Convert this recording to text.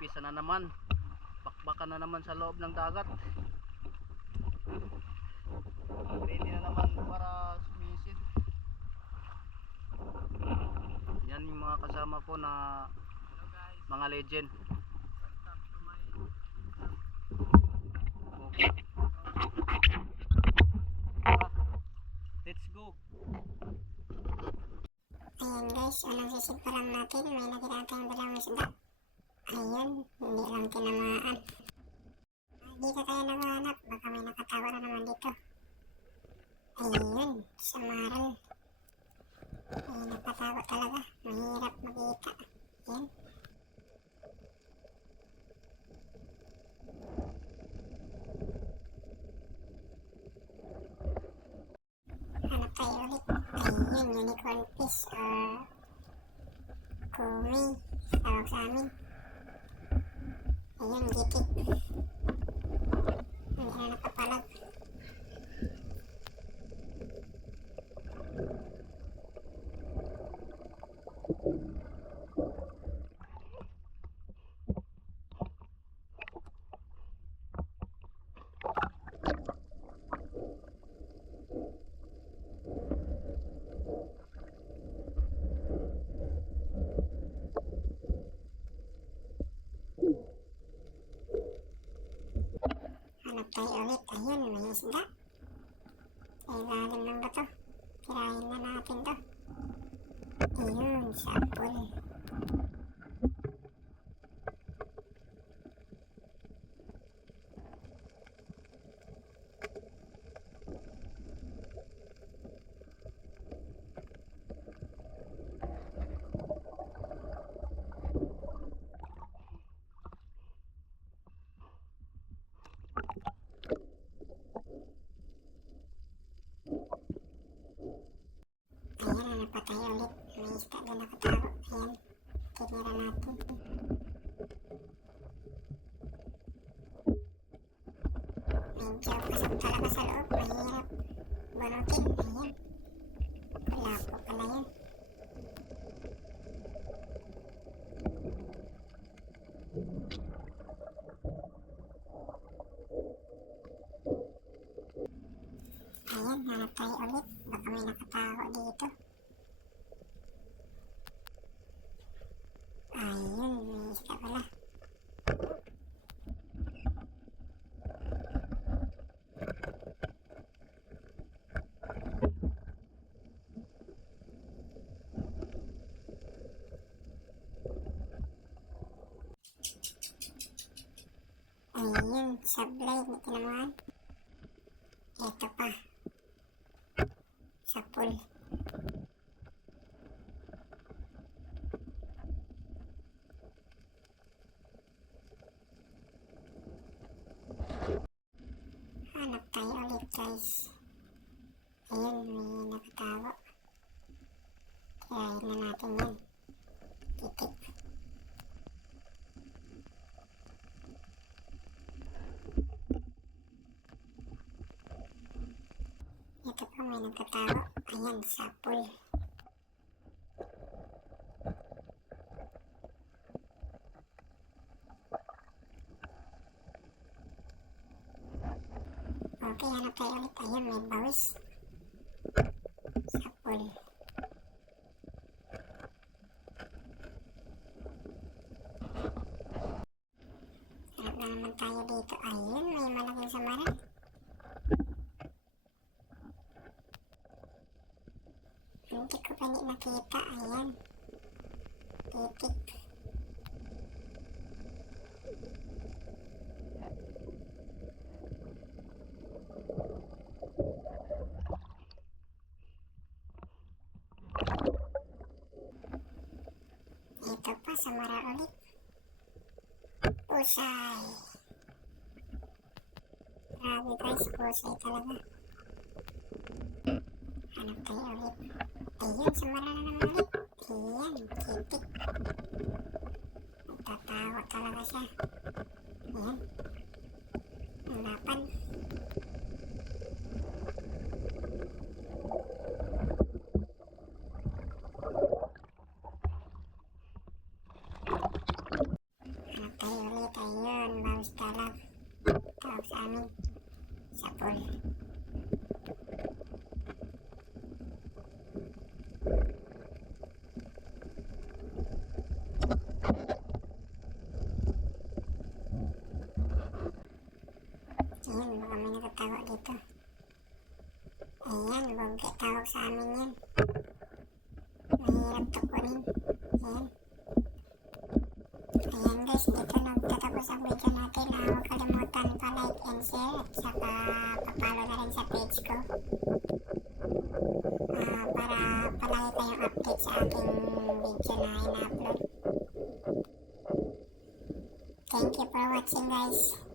umpisa na naman. Bakbakan na naman sa loob ng dagat. Ready na naman para sumisid. Yan yung mga kasama ko na mga legend. Okay. Let's go. Ayan guys, unang sisig pa lang natin. May nakita tayong dalawang isda. Ayun, hindi lang tinamaan. Dito tayo naghahanap. Baka may nakatawa na naman dito. Ayun, sa maral. Ay, napatawa talaga. Mahirap makita. Ayan. Hanap tayo ulit. Ayun, unicorn fish or kumi. Tawag sa amin. Ayun, gitik. Hindi na nakapalag. Hanap tayo ulit. Ayun, may isda. Sa ilalim ng bato. Tirahin na natin to. Ayun, sapul. Ayan, hanap pa tayo ulit. May isda doon nakatago. Ayan, tinira natin. Medyo pasok talaga sa loob. Mahirap bunutin. Ayan. Wala po pala yan. Ayan, hanap tayo ulit. Baka may nakatago dito. Ayun, may isda pala. Ayun, sablay, hindi tinamaan. Ito pa. Sapul. Hanap tayo ulit guys. Ayun, may nakatago. Kirahin na natin yan. Titik. Ito pa may nagkatago. Ayan, sapul. Okay, hanap tayo ulit. Ayun, may bawis. Sapul. Hanap na naman tayo dito. Ayun, may malaking samaran. Hindi ko pa nakita. Ayan. Titik. Ito pa, samara ulit. Pusay. Grabe guys, pusay talaga. Hanap tayo ulit. Ayun, samara na naman ulit. Ayan, titik. Nagtatawa talaga siya. Ayan. Ang lapan. Hanap tayo tawag sa amin yan. Mahirap tukunin. Ayan. Ayan guys, dito nagtatapos ang video natin. Huwag kalimutan pa-like and share at saka pa-follow na rin sa page ko. Para palagi kayong update sa aking video na ina-upload. Thank you for watching guys.